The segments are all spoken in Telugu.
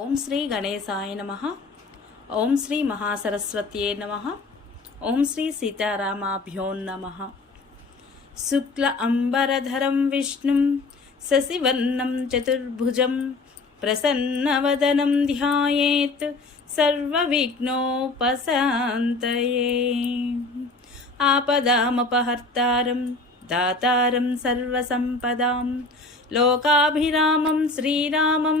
ఓం శ్రీ గణేశాయ నమ. ఓం శ్రీ మహాసరస్వత్యే నమ. ఓం శ్రీ సీతారామాభ్యో నమ. శుక్ల అంబరధరం విష్ణుం శశివర్ణం చతుర్భుజం ప్రసన్నవదనం ధ్యాయేత్ సర్వవిఘ్నోపశాంతయే. ఆపదామపహర్తారం దాతారం సర్వసంపదాం లోకాభిరామం శ్రీరామం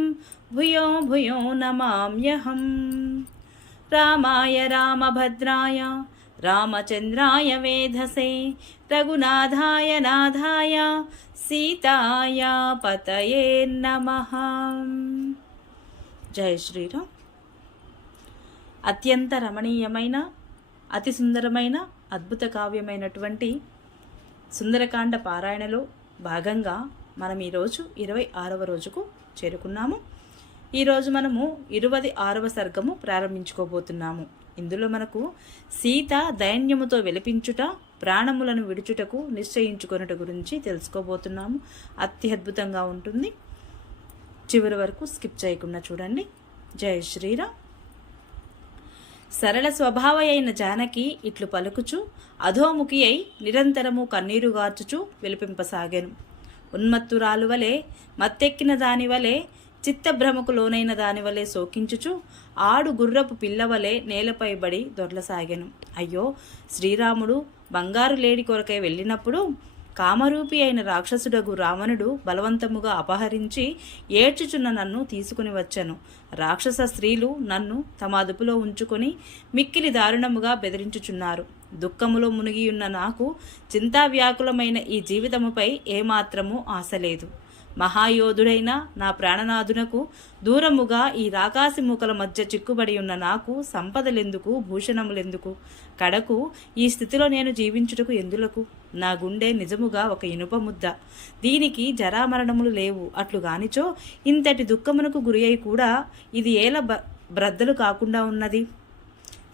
భూయో భూయో నమామ్యహం. రామాయ రామభద్రాయ రామచంద్రాయ వేధసే రఘునాథాయ నాథాయ సీతాయ పతయే నమ. జయ శ్రీరామ్. అత్యంత రమణీయమైన అతి సుందరమైన అద్భుత కావ్యమైనటువంటి సుందరకాండ పారాయణలో భాగంగా మనం ఈరోజు ఇరవై ఆరవ రోజుకు చేరుకున్నాము. ఈరోజు మనము ఇరవై ఆరవ సర్గము ప్రారంభించుకోబోతున్నాము. ఇందులో మనకు సీత దైన్యముతో వెలిపించుట ప్రాణములను విడుచుటకు నిశ్చయించుకొనుట గురించి తెలుసుకోబోతున్నాము. అత్యద్భుతంగా ఉంటుంది. చివరి వరకు స్కిప్ చేయకుండా చూడండి. జయ శ్రీరామ్. సరళ స్వభావ అయిన జానకి ఇట్లు పలుకుచు అధోముఖి అయి నిరంతరము కన్నీరు గార్చుచు విలిపింపసాగాను. ఉన్మత్తురాలు వలె మత్తెక్కిన దాని వలె చిత్తభ్రమకు లోనైన దానివలే శోకించుచు ఆడు గుర్రపు పిల్లవలే నేలపై బడి దొర్లసాగాను. అయ్యో శ్రీరాముడు బంగారు లేడి కొరకై వెళ్ళినప్పుడు కామరూపి అయిన రాక్షసుడగు రావణుడు బలవంతముగా అపహరించి ఏడ్చుచున్న నన్ను తీసుకుని వచ్చాను. రాక్షస స్త్రీలు నన్ను తమ అదుపులో ఉంచుకొని మిక్కిలి దారుణముగా బెదిరించుచున్నారు. దుఃఖములో మునిగియున్న నాకు చింతావ్యాకులమైన ఈ జీవితముపై ఏమాత్రమూ ఆశ లేదు. మహాయోధుడైన నా ప్రాణనాథునకు దూరముగా ఈ రాకాసి మూకల మధ్య చిక్కుబడి ఉన్న నాకు సంపదలెందుకు భూషణములెందుకు? కడకు ఈ స్థితిలో నేను జీవించుటకు ఎందులకు? నా గుండె నిజముగా ఒక ఇనుప ముద్ద. దీనికి జరామరణములు లేవు. అట్లుగానిచో ఇంతటి దుఃఖమునకు గురి అయి కూడా ఇది ఏల బ్రద్దలు కాకుండా ఉన్నది.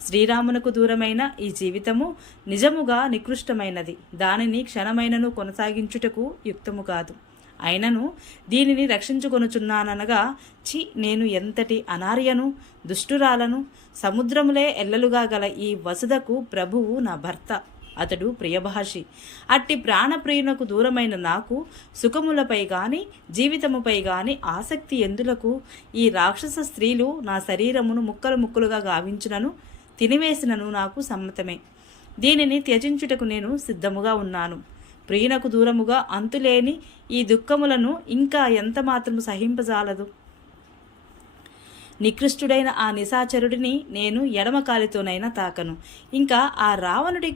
శ్రీరామునకు దూరమైన ఈ జీవితము నిజముగా నికృష్టమైనది. దానిని క్షణమైనను కొనసాగించుటకు యుక్తము కాదు. అయినను దీనిని రక్షించుకొనుచున్నాననగా చి నేను ఎంతటి అనార్యను దుష్టురాలను సముద్రములే ఎల్లలుగా గల ఈ వసుదకు ప్రభువు నా భర్త అతడు ప్రియభాషి. అట్టి ప్రాణప్రియునకు దూరమైన నాకు సుఖములపై గాని జీవితముపై గాని ఆసక్తి ఎందులకు? ఈ రాక్షస స్త్రీలు నా శరీరమును ముక్కలు ముక్కలుగా గావించినను తినివేసినను నాకు సమ్మతమే. దీనిని త్యజించుటకు నేను సిద్ధముగా ఉన్నాను. ప్రియునకు దూరముగా అంతులేని ఈ దుఃఖములను ఇంకా ఎంత మాత్రము సహింపజాలదు? నికృష్టుడైన ఆ నిశాచరుడిని నేను ఎడమకాలితోనైనా తాకను. ఇంకా ఆ రావణుడి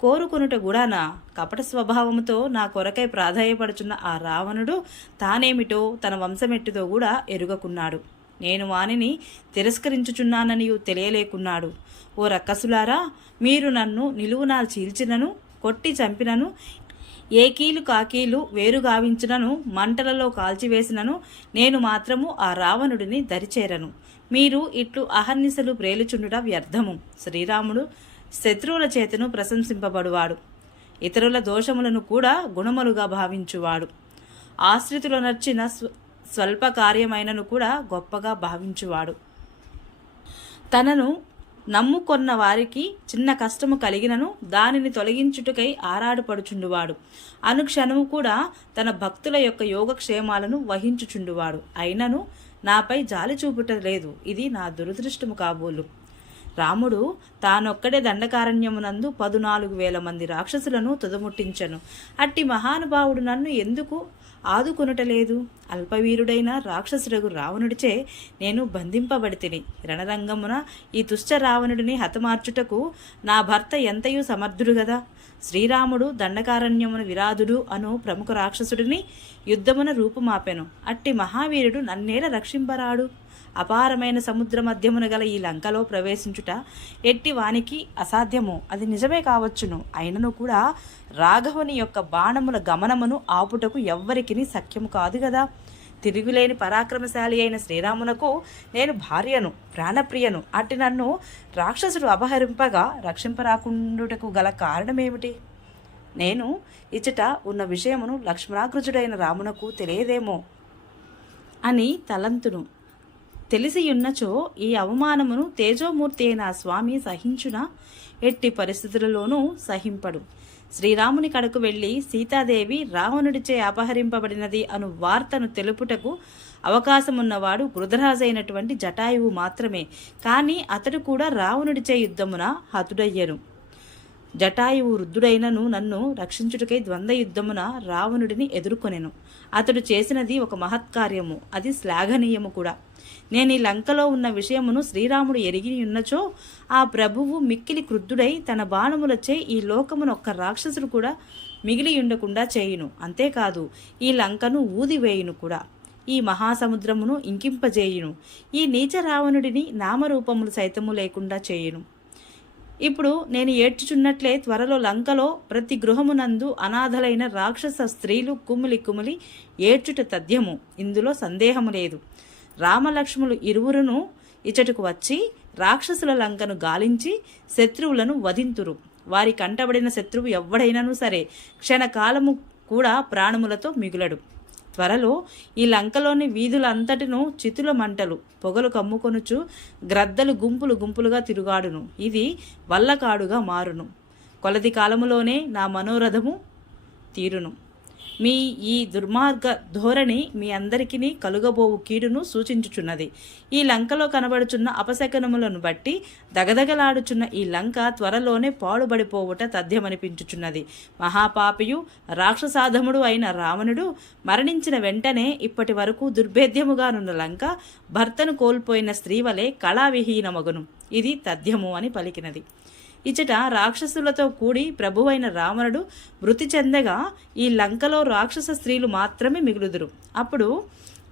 కోరుకొనుట గుడాన కపట స్వభావముతో నా కొరకై ప్రాధాయపడుచున్న ఆ రావణుడు తానేమిటో తన వంశమెట్టిదో కూడా ఎరుగకున్నాడు. నేను వానిని తిరస్కరించుచున్నాననియు తెలియలేకున్నాడు. ఓ రక్కసులారా మీరు నన్ను నిలువునా చీల్చినను కొట్టి చంపినను ఏకీలు కాకీలు వేరుగావించినను మంటలలో కాల్చివేసినను నేను మాత్రము ఆ రావణుడిని దరిచేరను. మీరు ఇట్లు అహర్నిశలు ప్రేలుచుండుట వ్యర్థము. శ్రీరాముడు శత్రువుల చేతను ప్రశంసింపబడువాడు. ఇతరుల దోషములను కూడా గుణములుగా భావించువాడు. ఆశ్రితులు నర్చిన స్వ స్వల్ప కార్యమైనను కూడా గొప్పగా భావించువాడు. తనను నమ్ముకొన్న వారికి చిన్న కష్టము కలిగినను దానిని తొలగించుటకై ఆరాడుపడుచుండువాడు అనుక్షణము కూడా తన భక్తుల యొక్క యోగక్షేమాలను వహించుచుండువాడు. అయినను నాపై జాలి చూపుట లేదు ఇది నా దురదృష్టము కాబోలు. రాముడు తానొక్కడే దండకారణ్యమునందు పదునాలుగు వేల మంది రాక్షసులను తుదముట్టించను. అట్టి మహానుభావుడు నన్ను ఎందుకు ఆదుకొనుటలేదు. అల్పవీరుడైన రాక్షసుడగు రావణుడిచే నేను బంధింపబడితిని. రణరంగమున ఈ తుష్ట రావణుడిని హతమార్చుటకు నా భర్త ఎంతయు సమర్థుడు గదా శ్రీరాముడు దండకారణ్యమున విరాధుడు అను ప్రముఖ రాక్షసుడిని యుద్ధమున రూపుమాపెను. అట్టి మహావీరుడు నన్నేల రక్షింపరాడు. అపారమైన సముద్ర మధ్యమున గల ఈ లంకలో ప్రవేశించుట ఎట్టి వానికి అసాధ్యము. అది నిజమే కావచ్చును. అయినను కూడా రాఘవుని యొక్క బాణముల గమనమును ఆపుటకు ఎవ్వరికిని సఖ్యము కాదు కదా తిరుగులేని పరాక్రమశాలి అయిన శ్రీరామునకు నేను భార్యను ప్రాణప్రియను. అట్టి నన్ను రాక్షసుడు అపహరింపగా రక్షింపరాకుండుటకు గల కారణమేమిటి? నేను ఇచ్చట ఉన్న విషయమును లక్ష్మణాగ్రజుడైన రామునకు తెలియదేమో అని తలంతును. తెలిసియున్నచో ఈ అవమానమును తేజోమూర్తి అయిన స్వామి సహించున? ఎట్టి పరిస్థితులలోనూ సహింపడు. శ్రీరాముని కడకు వెళ్ళి సీతాదేవి రావణుడిచే అపహరింపబడినది అను వార్తను తెలుపుటకు అవకాశమున్నవాడు గృధరాజైనటువంటి జటాయువు మాత్రమే. కానీ అతడు కూడా రావణుడిచే యుద్ధమున హతుడయ్యను. జటాయువు వృద్ధుడైనను నన్ను రక్షించుటకై ద్వంద్వయుద్ధమున రావణుడిని ఎదుర్కొనెను. అతడు చేసినది ఒక మహత్కార్యము అది శ్లాఘనీయము కూడా. నేను ఈ లంకలో ఉన్న విషయమును శ్రీరాముడు ఎరిగి ఉన్నచో ఆ ప్రభువు మిక్కిలి క్రుద్ధుడై తన బాణములచే ఈ లోకమును ఒక్క రాక్షసుడు కూడా మిగిలి ఉండకుండా చేయును. అంతేకాదు ఈ లంకను ఊదివేయును కూడా. ఈ మహాసముద్రమును ఇంకింపజేయును. ఈ నీచ రావణుడిని నామరూపములు సైతము లేకుండా చేయును. ఇప్పుడు నేను ఏడ్చుచున్నట్లే త్వరలో లంకలో ప్రతి గృహమునందు అనాథలైన రాక్షస స్త్రీలు కుమిలి కుమిలి ఏడ్చుట తథ్యము. ఇందులో సందేహము లేదు. రామలక్ష్ములు ఇరువురును ఇచటకు వచ్చి రాక్షసుల లంకను గాలించి శత్రువులను వధింతురు. వారి కంటబడిన శత్రువు ఎవ్వడైనను సరే క్షణకాలము కూడా ప్రాణములతో మిగులడు. త్వరలో ఈ లంకలోని వీధులంతటిను చితుల మంటలు పొగలు కమ్ముకొనుచు గ్రద్దలు గుంపులు గుంపులుగా తిరుగాడును. ఇది వల్లకాడుగా మారును. కొలది కాలములోనే నా మనోరథము తీరును. మీ ఈ దుర్మార్గ ధోరణి మీ అందరికీ కలుగబోవు కీడును సూచించుచున్నది. ఈ లంకలో కనబడుచున్న అపశకనములను బట్టి దగదగలాడుచున్న ఈ లంక త్వరలోనే పాడుబడిపోవుట తథ్యమనిపించుచున్నది. మహాపాపియు రాక్షసాధముడు అయిన రావణుడు మరణించిన వెంటనే ఇప్పటి వరకు దుర్భేద్యముగానున్న లంక భర్తను కోల్పోయిన స్త్రీ వలె కళావిహీనమగును. ఇది తథ్యము అని పలికినది. ఇచట రాక్షసులతో కూడి ప్రభువైన రావణుడు మృతి చెందగా ఈ లంకలో రాక్షస స్త్రీలు మాత్రమే మిగులుదురు. అప్పుడు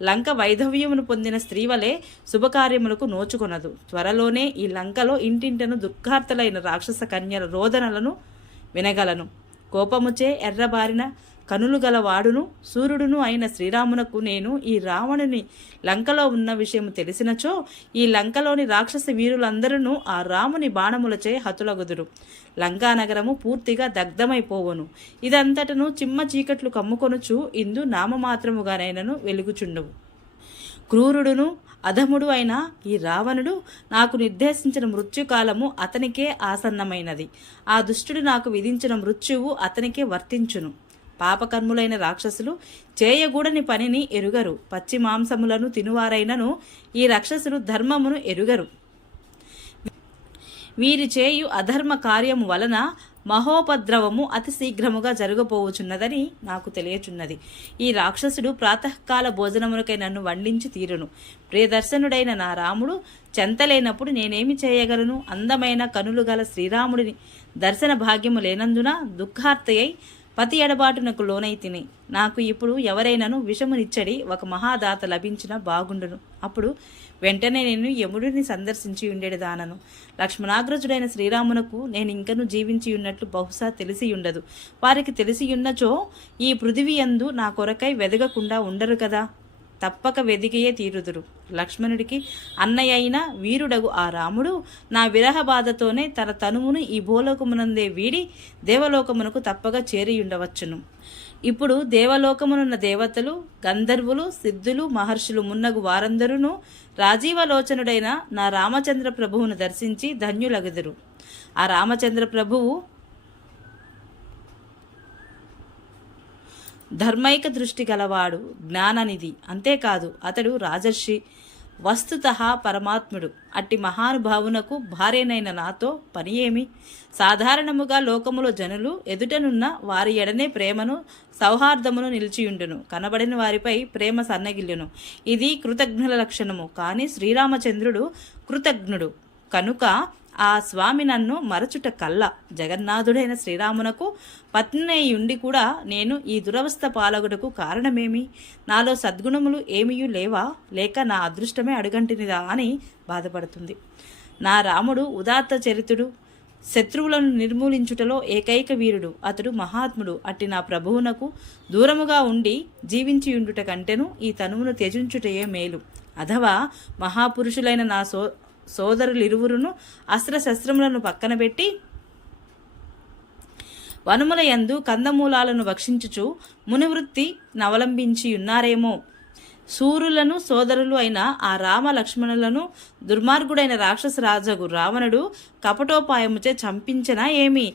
లంక వైధవ్యమును పొందిన స్త్రీ వలె శుభకార్యములకు నోచుకొనదు. త్వరలోనే ఈ లంకలో ఇంటింటను దుఃఖార్తలైన రాక్షస కన్యల రోదనలను వినగలను. కోపముచే ఎర్రబారిన కనులు గలవాడును సూర్యుడును అయిన శ్రీరామునకు నేను ఈ రావణుని లంకలో ఉన్న విషయం తెలిసినచో ఈ లంకలోని రాక్షస వీరులందరూ ఆ రాముని బాణములచే హతులగుదురు. లంకా నగరము పూర్తిగా దగ్ధమైపోవును. ఇదంతటను చిమ్మ చీకట్లు కమ్ముకొనుచు ఇందు నామమాత్రముగానైనను వెలుగుచుండవు క్రూరుడును అధముడు అయిన ఈ రావణుడు నాకు నిర్దేశించిన మృత్యుకాలము అతనికే ఆసన్నమైనది. ఆ దుష్టుడు నాకు విధించిన మృత్యువు అతనికే వర్తించును. పాపకర్ములైన రాక్షసులు చేయగూడని పనిని ఎరుగరు. పచ్చి మాంసములను తినువారైనను ఈ రాక్షసులు ధర్మమును ఎరుగరు. వీరి చేయు అధర్మ కార్యము వలన మహోపద్రవము అతి శీఘ్రముగా జరగబోవుచున్నదని నాకు తెలియచున్నది. ఈ రాక్షసుడు ప్రాతకాల భోజనమునకై నన్ను వండించి తీరును. ప్రియదర్శనుడైన నా రాముడు చెంతలేనప్పుడు నేనేమి చేయగలను? అందమైన కనులు గల శ్రీరాముడిని దర్శన భాగ్యము లేనందున దుఃఖార్తయై పతి ఎడబాటునకు లోనై తిని నాకు ఇప్పుడు ఎవరైనాను విషమునిచ్చడి ఒక మహాదాత లభించిన బాగుండును. అప్పుడు వెంటనే నేను యముడిని సందర్శించి ఉండేదానను లక్ష్మణాగ్రజుడైన శ్రీరామునకు నేను ఇంకను జీవించి ఉన్నట్లు బహుశా తెలిసి ఉండదు వారికి తెలిసి ఉన్నచో ఈ పృథివీ యందు నా కొరకై వెదగకుండా ఉండరు కదా? తప్పక వెదిగియే తీరుదురు. లక్ష్మణుడికి అన్నయ్య అయిన వీరుడగు ఆ రాముడు నా విరహ బాధతోనే తన తనువును ఈ భూలోకమునందే వీడి దేవలోకమునకు తప్పగా చేరియుండవచ్చును. ఇప్పుడు దేవలోకమునున్న దేవతలు గంధర్వులు సిద్ధులు మహర్షులు మున్నగు వారందరూ రాజీవలోచనుడైన నా రామచంద్ర ప్రభువును దర్శించి ధన్యులగుదురు. ఆ రామచంద్ర ప్రభువు ధర్మైక దృష్టి గలవాడు జ్ఞాననిధి. అంతేకాదు అతడు రాజర్షి వస్తుత పరమాత్ముడు. అట్టి మహానుభావునకు భార్యనైన నాతో పని ఏమి సాధారణముగా లోకములో జనులు ఎదుటనున్న వారి ఎడనే ప్రేమను సౌహార్దమును నిలిచియుండును. కనబడిన వారిపై ప్రేమ సన్నగిల్లును. ఇది కృతజ్ఞుల లక్షణము. కానీ శ్రీరామచంద్రుడు కృతజ్ఞుడు. కనుక ఆ స్వామి నన్ను మరచుట కల్ల. జగన్నాథుడైన శ్రీరామునకు పత్ని ఉండి కూడా నేను ఈ దురవస్థ పాలగుటకు కారణమేమి? నాలో సద్గుణములు ఏమీయూ లేవా? లేక నా అదృష్టమే అడుగంటినిదా అని బాధపడుతుంది. నా రాముడు ఉదాత్త చరితుడు శత్రువులను నిర్మూలించుటలో ఏకైక వీరుడు అతడు మహాత్ముడు. అట్టి నా ప్రభువునకు దూరముగా ఉండి జీవించియుండుట కంటెను ఈ తనువును త్యజించుటయే మేలు. అథవా మహాపురుషులైన నా సో సోదరులిరువురును అస్త్రశస్త్రములను పక్కన పెట్టి వనముల యందు కందమూలాలను భక్షించుచు మునివృత్తి నవలంబించి ఉన్నారేమో. సూరులను సోదరులు అయిన ఆ రామ లక్ష్మణులను దుర్మార్గుడైన రాక్షస రాజగు రావణుడు కపటోపాయముచే చంపించనా ఏమి?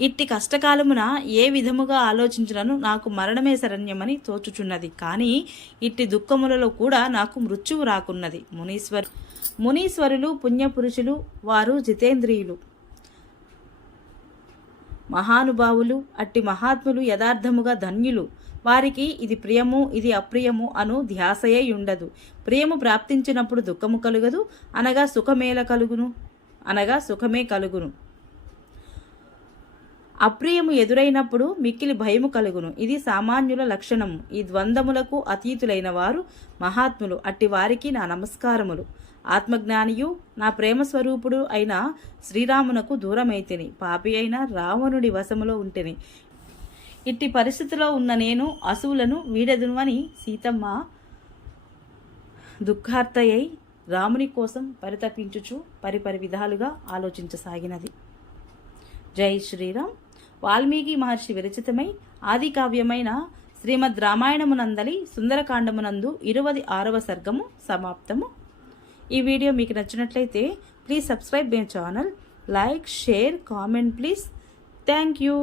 ఇట్టి కష్టకాలమున ఏ విధముగా ఆలోచించినను నాకు మరణమే శరణ్యమని తోచుచున్నది. కానీ ఇట్టి దుఃఖములలో కూడా నాకు మృత్యువు రాకున్నది. మునీశ్వరు మునీశ్వరులు పుణ్యపురుషులు వారు జితేంద్రియులు. మహానుభావులు అట్టి మహాత్ములు యథార్థముగా ధన్యులు. వారికి ఇది ప్రియము ఇది అప్రియము అను ధ్యాసయే ఉండదు ప్రియము ప్రాప్తించినప్పుడు దుఃఖము కలుగదు అనగా సుఖమేల కలుగును అనగా సుఖమే కలుగును. అప్రియము ఎదురైనప్పుడు మిక్కిలి భయము కలుగును. ఇది సామాన్యుల లక్షణము. ఈ ద్వంద్వములకు అతీతులైన వారు మహాత్ములు. అట్టి వారికి నా నమస్కారములు. ఆత్మజ్ఞానియు నా ప్రేమ స్వరూపుడు అయిన శ్రీరామునకు దూరమైతిని. పాపి అయిన రావణుడి వశములో ఉంటేని. ఇట్టి పరిస్థితిలో ఉన్న నేను అసువులను వీడెదును అని సీతమ్మ దుఃఖార్తయ్యై రాముని కోసం పరితపించుచు పరిపరి విధాలుగా ఆలోచించసాగినది. జై శ్రీరామ్. వాల్మీకి మహర్షి విరచితమై ఆది కావ్యమైన శ్రీమద్ రామాయణమునందలి సుందరకాండమునందు ఇరవది ఆరవ సర్గము సమాప్తము. ఈ వీడియో మీకు నచ్చినట్లయితే please subscribe my channel like share comment please. Thank you.